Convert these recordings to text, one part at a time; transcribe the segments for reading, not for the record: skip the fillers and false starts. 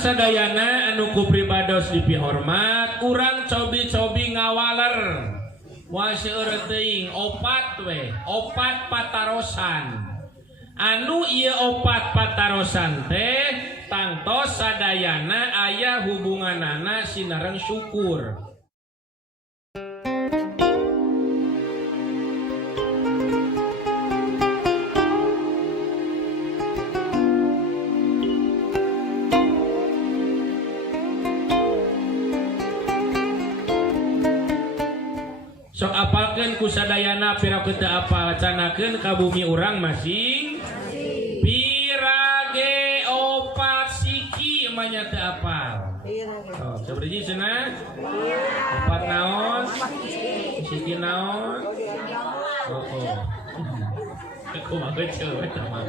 sadayana anu ku pribados dipihormat urang cobi-cobi ngawaler moal seueur teuing opat patarosan anu ieu opat patarosan teh tangtos sadayana aya hubunganana sinareng syukur. Sok apalkeun ku sadayana pira teu apal canakeun ka bumi urang masing pirage opat siki emanya teu apal. Oh, sabaraha cenah? Opat naon? Siki naon? Oh. Kumaha beuceul eta mah.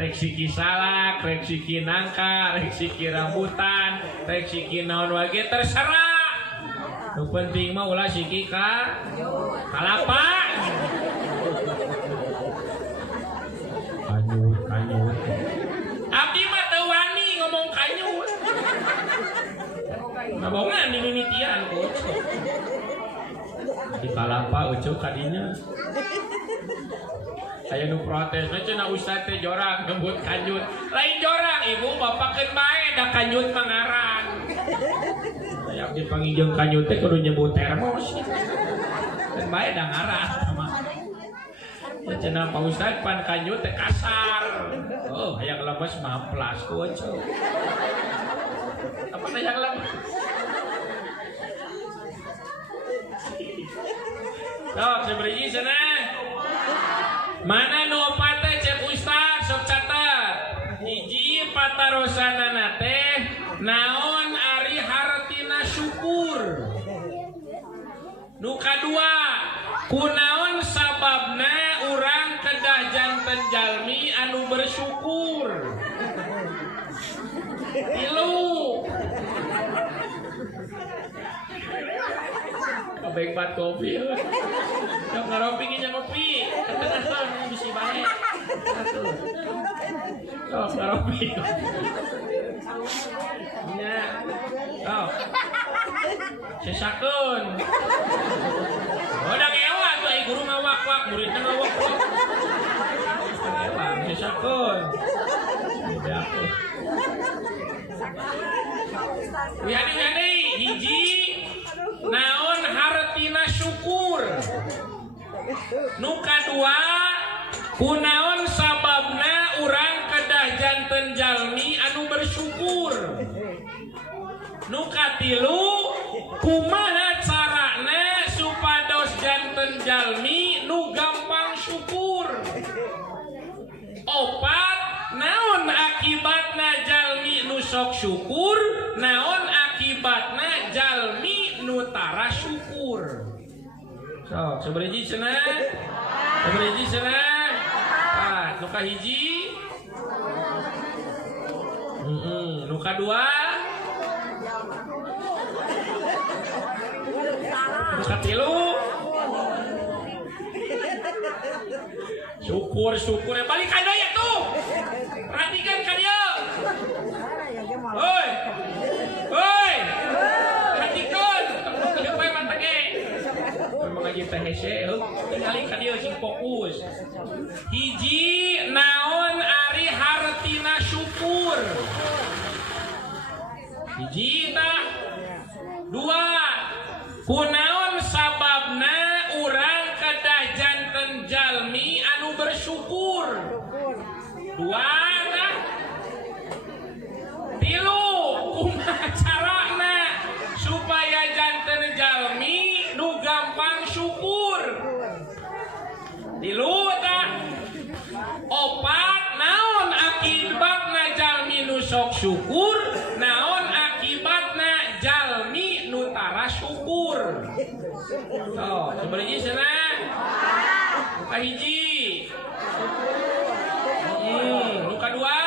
Rek siki salak, rek siki nangka, rek siki rambutan, rek siki naon wage terserah. Nu penting mah ulah siki ka kalapa. Kanyut. Abdi mah teu wani ngomong kanyut. Ngomongna di mimitian ku. Di kalapa ucuk kadinya. Aya nu protes, cenah ustaz teh jorang nyebut kanyut. Lain jorang ibu bapakeun bae da kanyut mangaran. Aya dipanggil jeung kanyut teh kudu nyebut termos. Kan bae da ngaran mah. Cenah Pak Ustaz pan kanyut teh kasar. Oh, hayang lemes mah plas ku cuk. Apa hayang lemes? Sok sabaraha cenah? Mana nu opat teh cek Ustaz sok catat. Hiji patarosanana teh naon ari hartina syukur. Nu kadua kunaon sababna urang kedah janten jalmi anu bersyukur. Tilu kabeh bat kopi. Sok ngaropi nya ngopi. Ketengah bisi bae. Sok ngaropi. Nya. Oh. Sesakeun. Oh, da ewa tuh ai guru ngawak-wak, muridna ngawak-wak. Ewa, sesakeun. Ya. Wiani hiji naon hartina syukur. Nu kadua kunaon sababna urang kedah janten jalmi anu bersyukur. Nu katilu kumaha carana supados janten jalmi nu gampang syukur. Opat naon akibatna jalmi nu sok syukur, naon akibatna jalmi nu tara syukur. Sok sabaraha cenah? Sabaraha cenah? Ah, nu kahiji? Nu kadua? Nu katilu? Syukur balik ka deui atuh. Perhatikan ka dieu. Hoi. Perhatikan. Teu bae mata ge. Mengaji teh hese, tinggali ka dieu sing fokus. Hiji naon ari hartina syukur. Hiji tah. Dua kunaon sababna urang kedah janten jalmi anu bersyukur. Dua nah. Tilu kumaha carana supaya janten jalmi nu gampang syukur. Tilu tah. Opat naon akibatna jalmi nu sok syukur, naon akibatna jalmi nu tara syukur. Oh, sabaraha cenah? Kahiji. Nu kadua?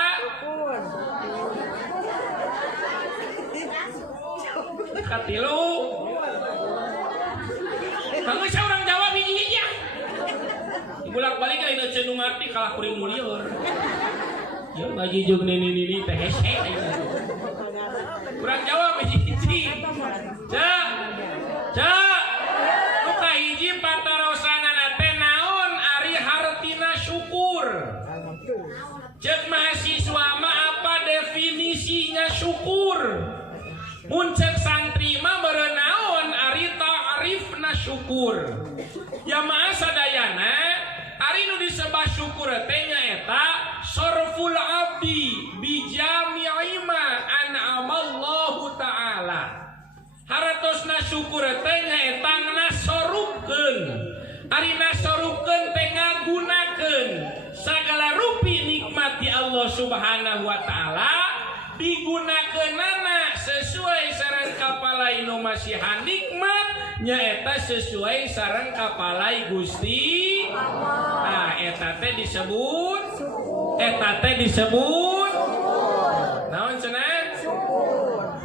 Katilu. Geus urang jawab hiji-hiji. Bolak-balik ka inu cenah ngarti kalah kuring mulieur. Ya ngaji jeung nini teh hese kurang jawab hiji Luka hiji pantarosanana teh naon ari hartina syukur. Cek mahasiswa mah apa definisinya syukur? Mun cek santri mah beureun naon ari ta'rifna syukur. Ya mah sadayana ari nu disebut syukur teh nyaeta sarful abdi bi jami'i ma an'amallahu ta'ala. Haratosna syukur teh nyaeta nasorupkeun. Ari nasorupkeun teh ngagunakeun sagala rupi nikmat di Allah Subhanahu wa taala digunakeunana sesuai sareng kapalai nu masihan nikmat nyaeta sesuai sareng kapalai Gusti Allah. Nah, eta teh disebut naon cenah?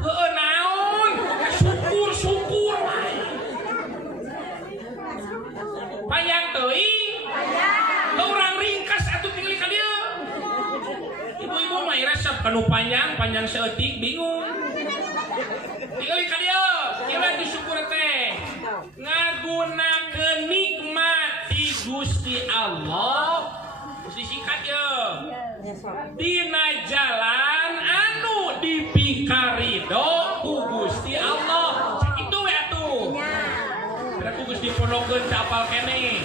Heueuh naon? Syukur panjang teuing urang ringkas atuh tinggali ka dieu ibu-ibu mah resep kanu panjang seeutik bingung tinggali ka dieu kira disyukur teh ngagunakeun nikmat di Gusti Allah disingkat ye dina jalan anu dipikaridho ku Gusti Allah sakitu we atuh berarti Gusti pondokkeun capal keneh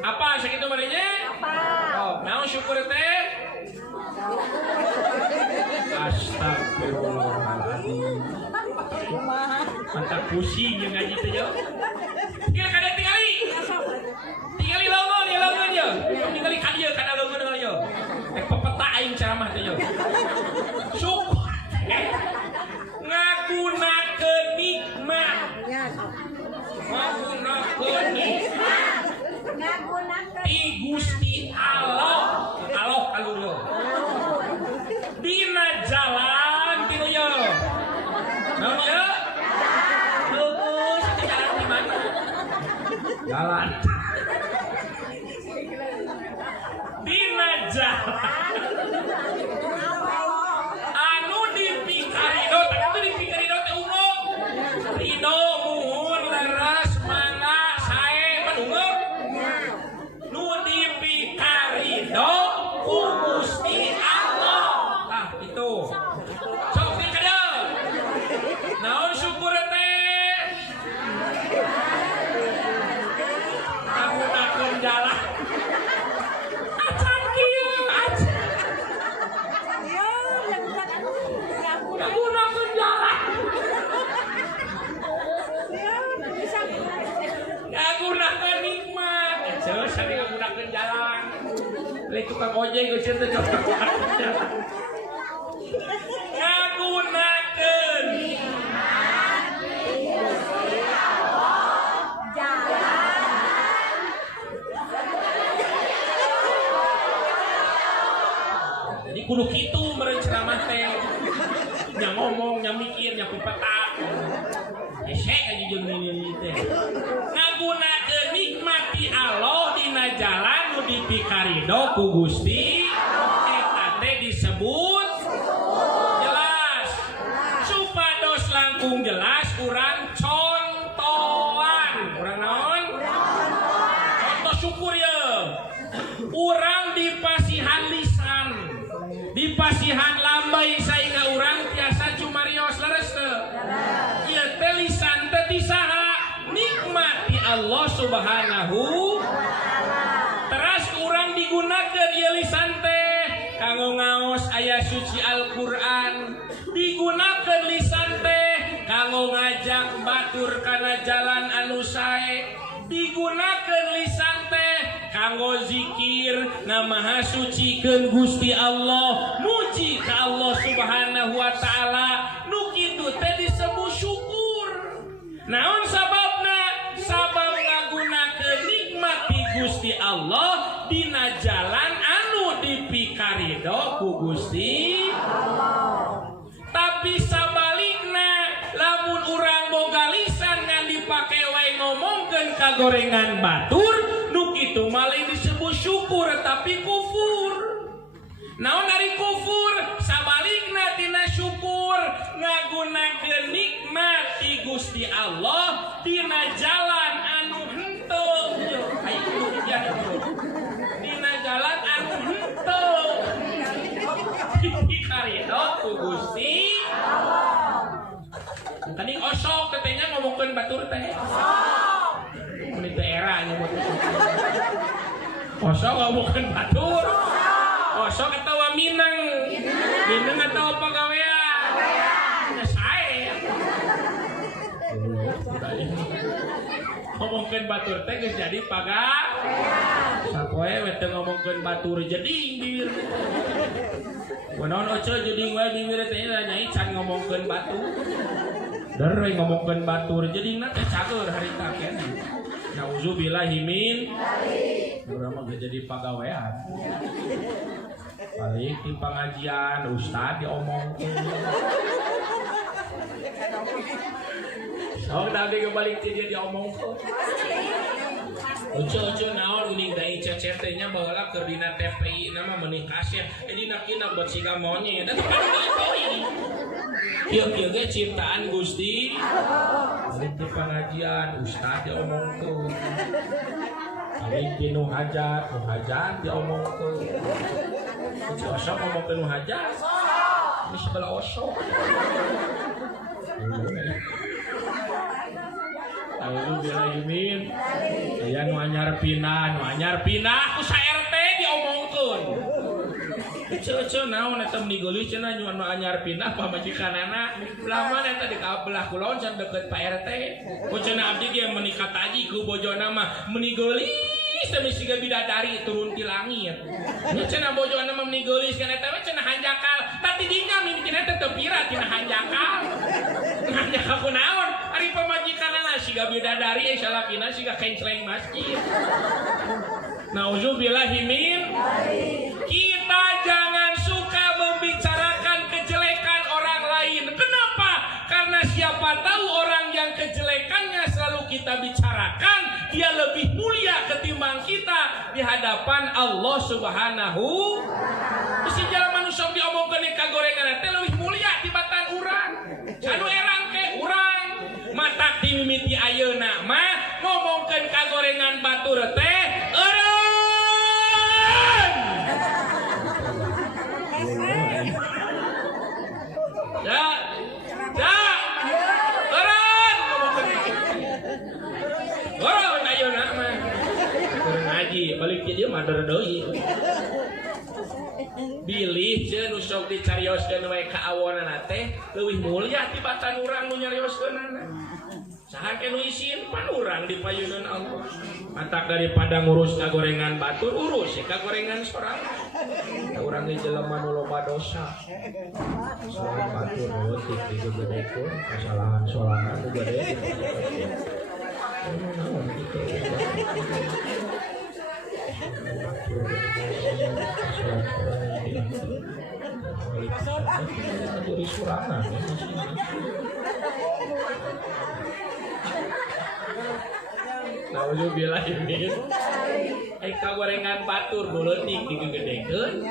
apa sakitu marinya oh naon syukur teh astagfirullahaladzim mantap pusing yang ngaji teh yo tinggali longon yo tinggali ka dieu kana longon yo pepeta aing ceramah teh yo syukur ngagunakeun nikmat di Gusti Allah kaluluh dina jalan tinu yo naon yo jalan di mana jalan dina jalan anu dipikaridho teh ungu ridho muhun leres mangga sae pan ungu nu dipikaridho ku Gusti Allah. Tah itu sok dikadeu naon syukur teh ngagunakeun jalan acan kieu ngagunakeun jalan ngagunakeun nikmat seus sari ngagunakeun jalan lek tukang ojek geus teh jalan ngagunakeun jadi kudu kitu meureun ceramah teh nya ngomong nya mikir nya pipeta hese aja jeung ini teh ngagunakeun nikmat di Allah dina jalan nu dipikaridho ku Gusti eta teh disebut jelas supados langkung jelas urang contohan urang naon contoh syukur ye urang dipasihan lisan dipasihan lambai sainga urang tiasa cumarios leres teu ieu teh lisan teh disaha nikmat di Allah Subhanahu teras urang digunakeun ieu lisan teh kanggo ngaos aya suci Al-Qur'an digunakeun lisan teh kanggo ngajak batur kana jalan anu sae digunakeun lisan teh kanggo zikir ngamaha sucikeun Gusti Allah muji ka Allah Subhanahu wa taala nu kitu teh disebut syukur naon sababna sabab ngagunakeun nikmat di Gusti Allah dina jalan anu dipikaridho ku Gusti Allah tapi sabalikna lamun urang boga lisan ngan dipake wae ngomongkeun kagorengan batur nu kitu malih disebut syukur tapi kufur Naon dari kufur sabalikna tina syukur ngagunakeun nikmat ti Gusti Allah tina jalan anu henteu tina jalan anu henteu dikaridho ku Gusti Allah. Tadi osok tetenya ngomongkeun batur teh mun teu era nyebut osok ngomongkeun batur. Osok atawa Minang atawa pagawean sae ngomongkeun batur teh geus jadi pagawean sapoe we teu ngomongkeun batur jeding bibir kunaon oce jeding wae bibir teh nyai can ngomongkeun batur deureuy ngomongkeun batur jedingna teh cager harita keneh nauzubillahi min urang mah jadi pagawean balik di pengajian ustad diomongkeun sok nanti kebalik dia diomongkeun ucu naon uning dai cecet teh nya baheula keur dina TPI nama meuni kaset dina kina buat siga monyet eta kan ini kieu ge ciptaan Gusti balik di pengajian ustad diomongkeun balik di nu hajat diomongkeun osok ngomongkeun nu hajat ini sebelah osok Alhamdulillah aya nu anyar pindah ku sa RT diomongkeun ceu naon eta menigeuli cenah nyuan nu anyar pindah pamajikanana lama eta di kabelah kulon can deket Pak RT ku cenah abdi ge menikah taji ku bojona mah menigeuli semisiga bidadari turun ti langit nya cenah bojona mah menigeuli kan eta we cenah hanjakal tapi dinya mimpinya teh teu pira tina hanjakal kunaon ari pamajikanana siga bidadari salakina siga kenceleng masjid nauzubillahi min kita jangan suka membicarakan kejelekan orang lain. Kenapa? Karena siapa tahu orang yang kejelekannya selalu kita bicarakan dia lebih mulia ketimbang kita di hadapan Allah Subhanahu. Bisi jalan manusia diomongkeun kagorengan teh leuwih mulia tibatan urang. Anu erang ke urang matak ti mimiti ayeuna mah ngomongkeun kagorengan batur teh eureun. Orang ayeuna mah ngaji balik dia madar deui. Bilih ceun nu sok dicarioskeun we ka awonana teh leuwih mulia tibatan urang nu nyarioskeunana. Saha nu isin pan urang dipayeuneun Allah. Matak daripada ngurus kagorengan batur urus kagorengan sorangan. Urang ge jelema nu loba dosa. Soal batur leutik digedekeun kesalahan sorangan nu gede. Jadi surangan nauzubillah min kagorengan batur leutik digedekeun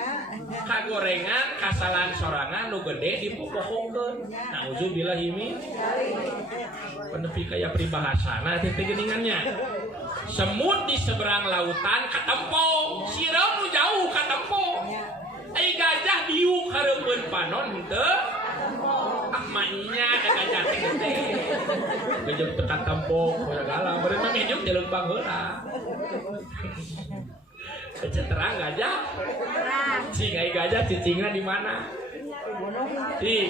kagorengan kasalahan sorangan nu gede dipopohongkeun nauzubillah min penepi kaya peribahasana teh geuningannya semut di seberang lautan katempo sireup nu jauh katempo ai gajah diuk hareupeun panon teu akmanya gajah teh gede gajah teu katempo segala beureun mah hidup jalur pangeula terang gajah cing ai gajah cicingna di mana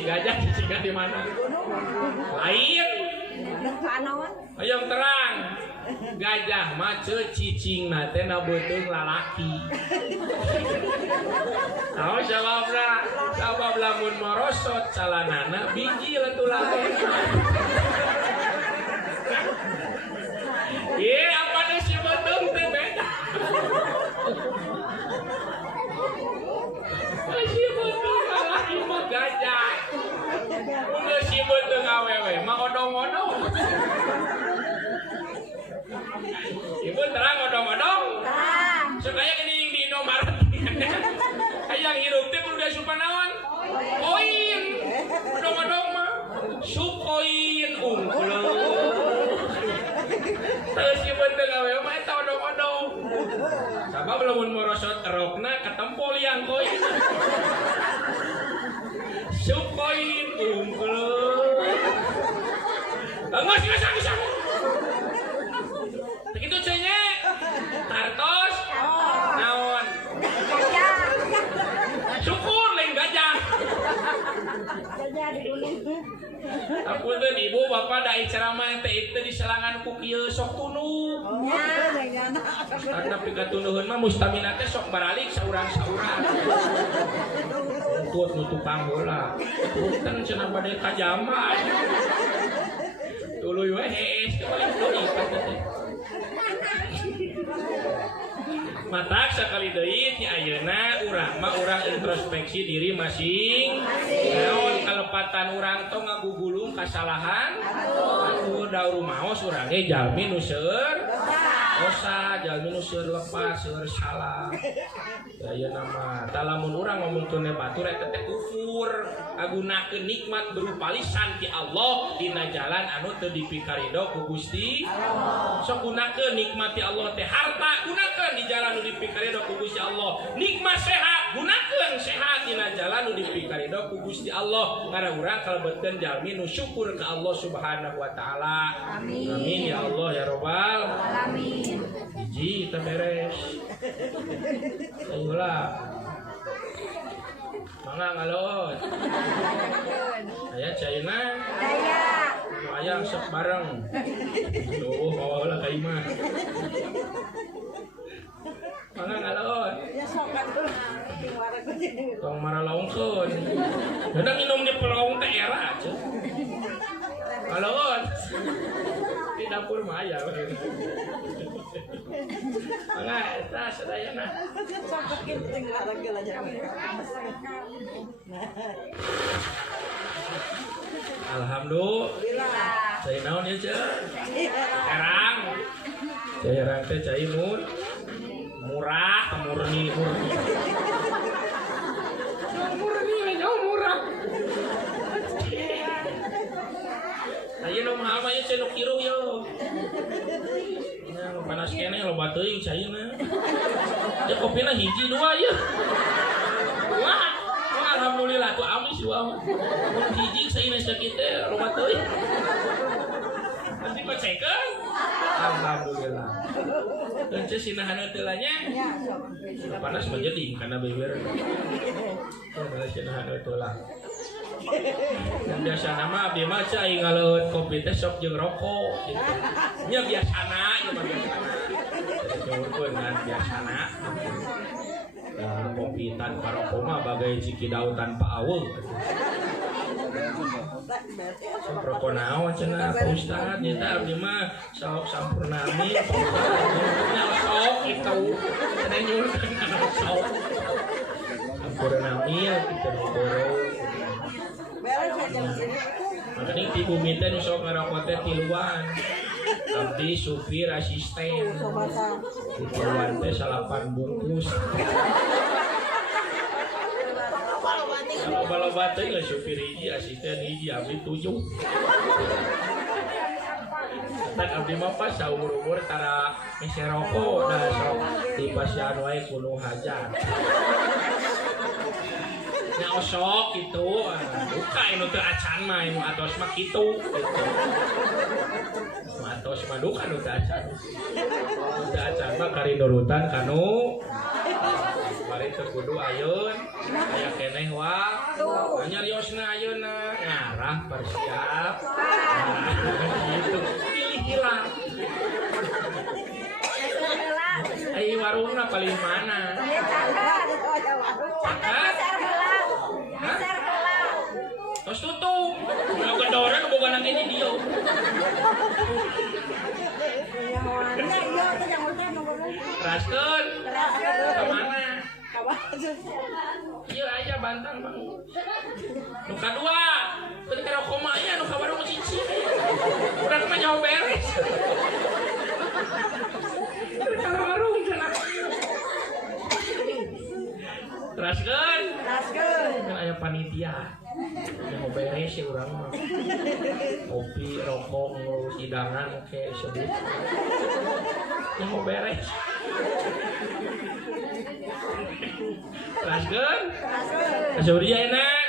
gajah cicingna di mana lain hayang terang gajah macet cicingna teh na beuteung lalaki. Naon sabab lamun morosot calanana biji leutu lain. Ye apa nu si beuteung teh beda. Si beuteung lalaki mah gajah. Mun si beuteung awewe mah odong-odong. Ibu terang odong-odong. Supaya gini di Indomaret. Hayang hirup Sabab lamun morosot rokna katempol yang koin. Sukoin unggul. Enggak bisa. Begitu cenye. Tartos. Naon. Syukur lain gajah. Apunten ibu bapak da ceramah teh itu di selangan ku kieu sok tunu. Karena pigatunuhun mah mustamina teh sok baralik saurang-saurang. Tuut nu tukang bola. Punten cenah bade kajaman. Tuluy we hees teu paling deui teh. Matak sakali deui ti ayeuna urang mah urang introspeksi diri masing. Naon kalepatan urang tong ngagugulung kasalahan? Atuh daur maos urang ge jalmi nu seueur dosa, jalmi nu seueur lepas, seueur salah. Ayeuna mah talamun urang ngomongkeun batur eta teh kufur, ngagunakeun nikmat berupa lisan ti Allah dina jalan anu teu dipikaridho ku Gusti Allah. Sok gunakeun nikmat ti Allah teh harta, gunakeun di jalan nu dipikaridho ku Gusti Allah. Nikmat sehat, gunakeun sehat dina jalan nu dipikaridho ku Gusti Allah. Karena urang kalebetkeun jalmi nu syukur ka Allah Subhanahu wa taala. Amin. Amin ya Allah ya Rabbal alamin. Hiji teh beres. Ayolah. Mangga ngaloot. Aya caina? Aya. Aya sok bareng. Tuh bawa heula ka imah. Mangga ngaloot. Ya sok atuh. Tong maralaungkeun. Hendak minum di pelaung teh era atuh. Ngaloot. Di dapur mah aya. Mangga eta sadayana. Alhamdulillah. Cai naon ya, Ce? Erang. Cai erang teh cai murah, murni. Murni jauh murah. Aya nu mahal mah ye nu kiru yo. Ya panas kene loba teuing caina. Ya kopina hiji dua ya. Wah, alhamdulillah tuh amis dua. Mun hiji saina sakit teh loba teuing. Nanti kocekeun. Alhamdulillah. Dan sinahan teu nya. Panas mah jadi kana beber. Kalau sinahan teu lah. Dan biasana mah abdi mah cai ngaleut kopi teh sok jeung rokok gitu. Nya biasana ieu mah biasana. Jauhkeun ngan biasana. Dan kopi tanpa rokok mah bagai ciki daun tanpa aweuh. Sok rokok naon cenah Pak Ustad nya teh abdi mah sok sampurnami Pak Ustad. Nya sok kitu. Cenah nyuruhkeun kana sok. Sampurnami kitu goro. Makanya di bumi teh sok ngerokok teh tiluan. Abdi supir asisten. Tiluan teh 8 bungkus. Loba-loba teh geus supir hiji, asisten hiji, abdi 7. Tak abdi mah pas saumur-umur tara ngese rokok da sok dipasian wae kudu hajar. Nya osok gitu, buka inu teu acan mah inu atos mah kitu gitu. Atos mah duka nu teu acan. Nu teu acan mah kari nurutan kanu bari teu kudu ayeun, aya keneh waktu. Nyariosna ayeuna ngarah persiap. Gitu. Pilih hilang. Ai warungna paling mana? Tos tutup. Mau kedora nu boga nang ini dia. Raskeun. Ke mana? Ieu aja bantang Bang. Nu kadua, teu karo koma aya nu ka warung cici. Urang mah nyaho beres. Kalau warung cenah. Raskeun. Kan aya panitia. Mau beres ya urang mah. Kopi, rokok, ngurus hidangan oke sebut. Mau beres. Teraskeun. Asa dia enak.